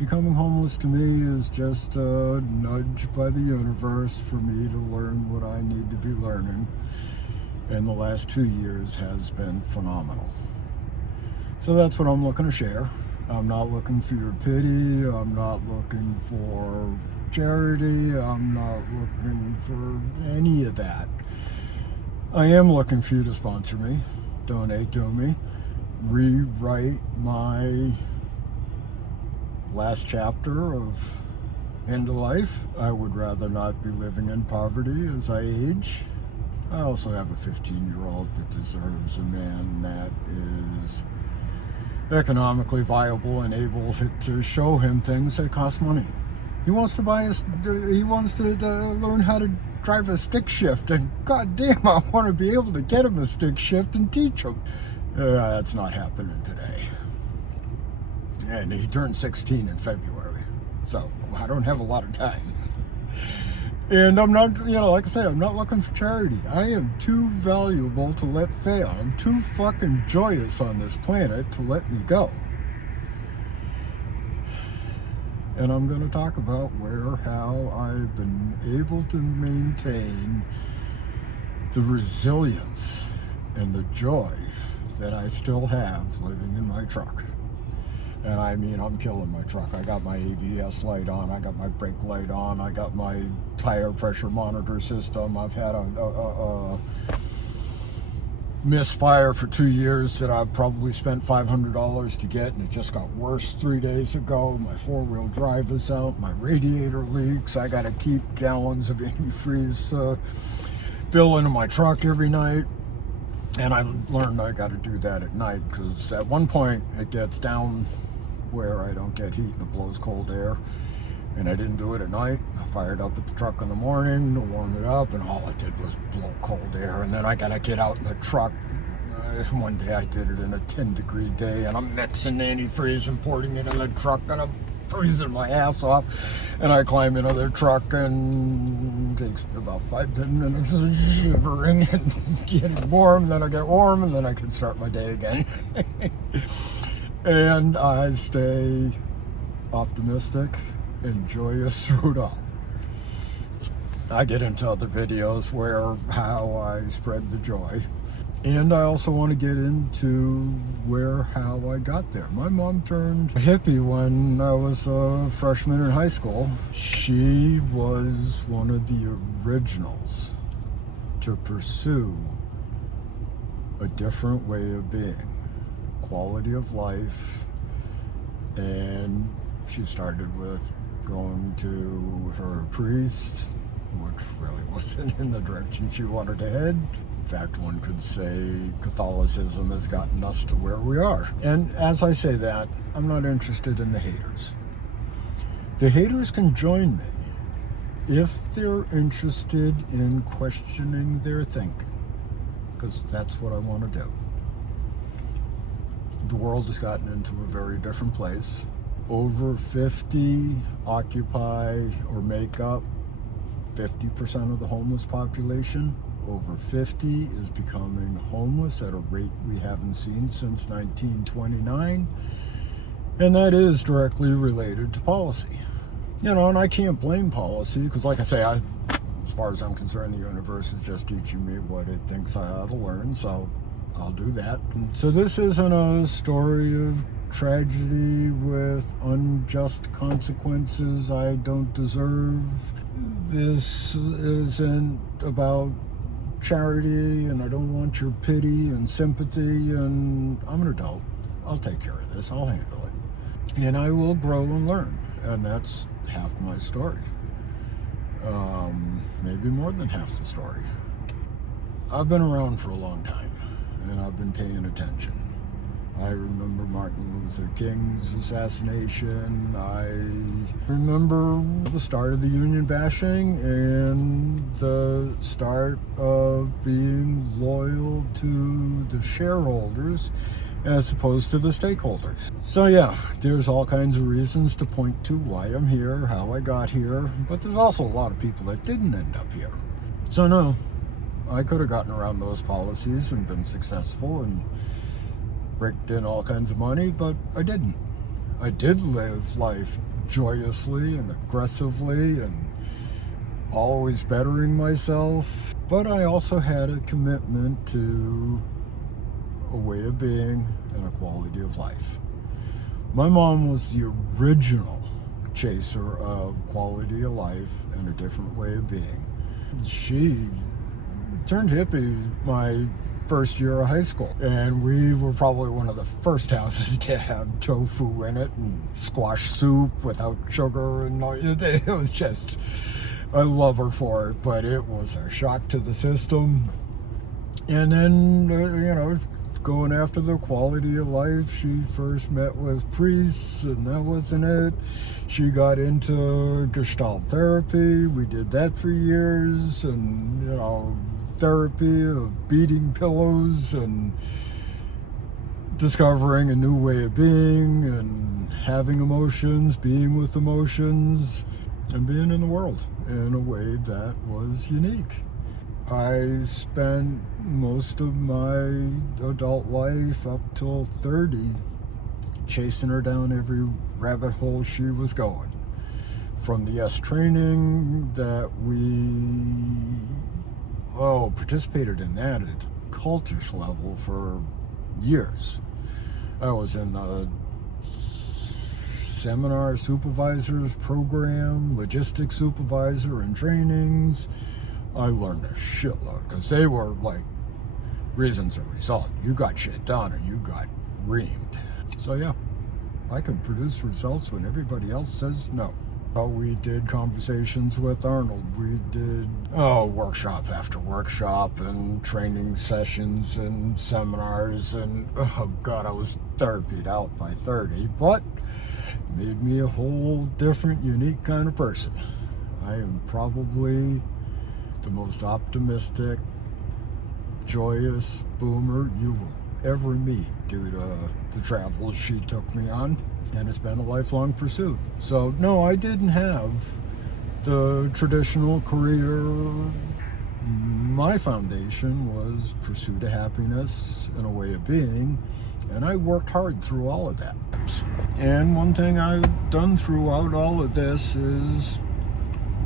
Becoming homeless to me is just a nudge by the universe for me to learn what I need to be learning. And the last 2 years has been phenomenal. So that's what I'm looking to share. I'm not looking for your pity. I'm not looking for charity. I'm not looking for any of that. I am looking for you to sponsor me, donate to me, rewrite my last chapter of end of life. I would rather not be living in poverty as I age. I also have a 15-year-old that deserves a man that is economically viable and able to show him things that cost money. He wants to learn how to drive a stick shift, and goddamn, I want to be able to get him a stick shift and teach him. That's not happening today. And he turned 16 in February, so I don't have a lot of time. And I'm not, like I say, I'm not looking for charity. I am too valuable to let fail. I'm too fucking joyous on this planet to let me go. And I'm going to talk about how I've been able to maintain the resilience and the joy that I still have living in my truck. And I mean, I'm killing my truck. I got my ABS light on, I got my brake light on, I got my tire pressure monitor system. I've had a misfire for 2 years that I've probably spent $500 to get, and it just got worse 3 days ago. My four-wheel drive is out, my radiator leaks. I got to keep gallons of antifreeze fill into my truck every night. And I learned I got to do that at night, because at one point it gets down where I don't get heat and it blows cold air, and I didn't do it at night. I fired up at the truck in the morning to warm it up, and all it did was blow cold air. And then I gotta get out in the truck. One day I did it in a 10-degree day, and I'm mixing antifreeze and pouring it in the truck, and I'm freezing my ass off. And I climb into the truck, and it takes me about 5-10 minutes of shivering and getting warm. Then I get warm, and then I can start my day again. And I stay optimistic and joyous through it all. I get into other videos how I spread the joy. And I also want to get into how I got there. My mom turned hippie when I was a freshman in high school. She was one of the originals to pursue a different way of being, quality of life. And she started with going to her priest, which really wasn't in the direction she wanted to head. In fact, one could say Catholicism has gotten us to where we are. And as I say that, I'm not interested in the haters. The haters can join me if they're interested in questioning their thinking, because that's what I want to do. The world has gotten into a very different place. Over 50 occupy or make up 50% of the homeless population. Over 50 is becoming homeless at a rate we haven't seen since 1929. And that is directly related to policy. And I can't blame policy, because like I say, as far as I'm concerned, the universe is just teaching me what it thinks I ought to learn, so I'll do that. So this isn't a story of tragedy with unjust consequences I don't deserve. This isn't about charity, and I don't want your pity and sympathy, and I'm an adult. I'll take care of this. I'll handle it. And I will grow and learn, and that's half my story. Maybe more than half the story. I've been around for a long time, and I've been paying attention. I remember Martin Luther King's assassination. I remember the start of the union bashing and the start of being loyal to the shareholders as opposed to the stakeholders. So yeah, there's all kinds of reasons to point to why I'm here, how I got here, but there's also a lot of people that didn't end up here. So no, I could have gotten around those policies and been successful and raked in all kinds of money, but I didn't. I did live life joyously and aggressively and always bettering myself, but I also had a commitment to a way of being and a quality of life. My mom was the original chaser of quality of life and a different way of being. She turned hippie my first year of high school, and we were probably one of the first houses to have tofu in it and squash soup without sugar, and it was just, I love her for it, but it was a shock to the system. And then going after the quality of life, she first met with priests, and that wasn't it. She got into Gestalt therapy. We did that for years, and therapy of beating pillows and discovering a new way of being and having emotions, being with emotions, and being in the world in a way that was unique. I spent most of my adult life up till 30 chasing her down every rabbit hole she was going. From the S training that we participated in that at cultish level for years. I was in the seminar supervisors program, logistics supervisor and trainings. I learned a shitload because they were like reasons a result. You got shit done or you got reamed. So yeah, I can produce results when everybody else says no. We did conversations with Arnold. We did workshop after workshop and training sessions and seminars, and I was therapied out by 30, but made me a whole different, unique kind of person. I am probably the most optimistic, joyous boomer you will ever meet due to the travels she took me on, and it's been a lifelong pursuit. So no, I didn't have the traditional career. My foundation was pursuit of happiness and a way of being, and I worked hard through all of that. And one thing I've done throughout all of this is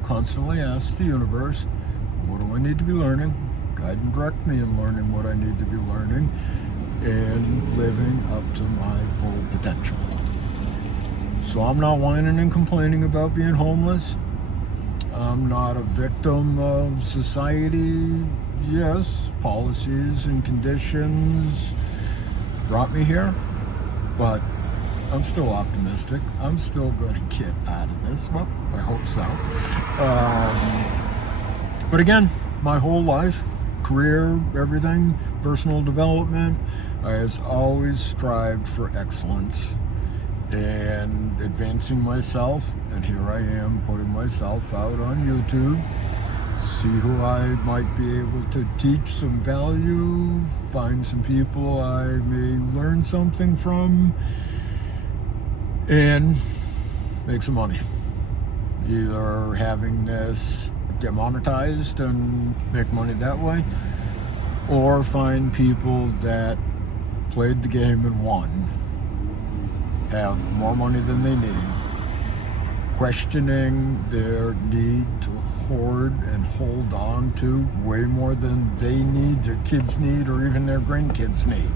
constantly ask the universe, what do I need to be learning? Guide and direct me in learning what I need to be learning and living up to my full potential. So I'm not whining and complaining about being homeless. I'm not a victim of society. Yes, policies and conditions brought me here, but I'm still optimistic. I'm still going to get out of this. Well, I hope so. But again, my whole life, career, everything, personal development, I has always strived for excellence and advancing myself, and here I am putting myself out on YouTube, see who I might be able to teach some value, find some people I may learn something from, and make some money. Either having this get monetized and make money that way, or find people that played the game and won, have more money than they need, questioning their need to hoard and hold on to way more than they need, their kids need, or even their grandkids need.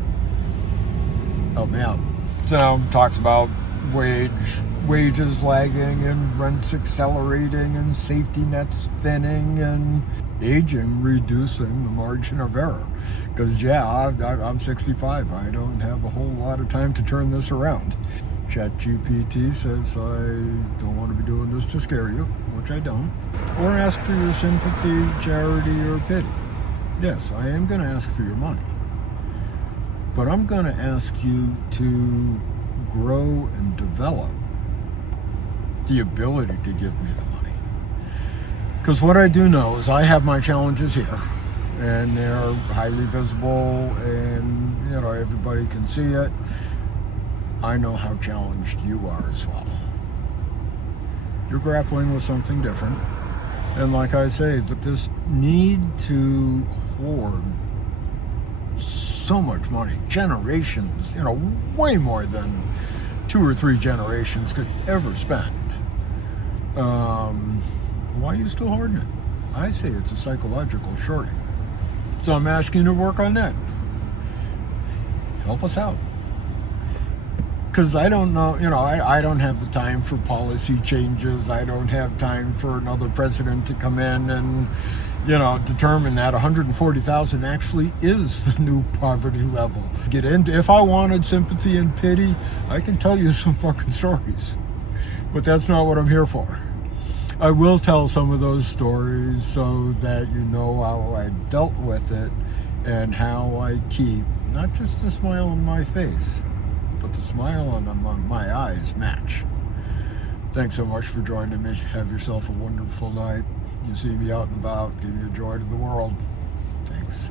Help me out. So talks about wages lagging and rents accelerating and safety nets thinning and aging reducing the margin of error. Because I'm 65. I don't have a whole lot of time to turn this around. ChatGPT says I don't want to be doing this to scare you, which I don't, or ask for your sympathy, charity, or pity. Yes, I am going to ask for your money, but I'm going to ask you to grow and develop the ability to give me the money. Because what I do know is I have my challenges here, and they're highly visible, and everybody can see it. I know how challenged you are as well. You're grappling with something different, and like I say, that this need to hoard so much money, generations, way more than 2 or 3 generations could ever spend. Why are you still hoarding it? I say it's a psychological shorting. So I'm asking you to work on that. Help us out. Because I don't know, I don't have the time for policy changes. I don't have time for another president to come in and, determine that 140,000 actually is the new poverty level. Get into, if I wanted sympathy and pity, I can tell you some fucking stories. But that's not what I'm here for. I will tell some of those stories so that you know how I dealt with it and how I keep not just the smile on my face, but the smile on my eyes match. Thanks so much for joining me. Have yourself a wonderful night. You see me out and about. Give me a joy to the world. Thanks.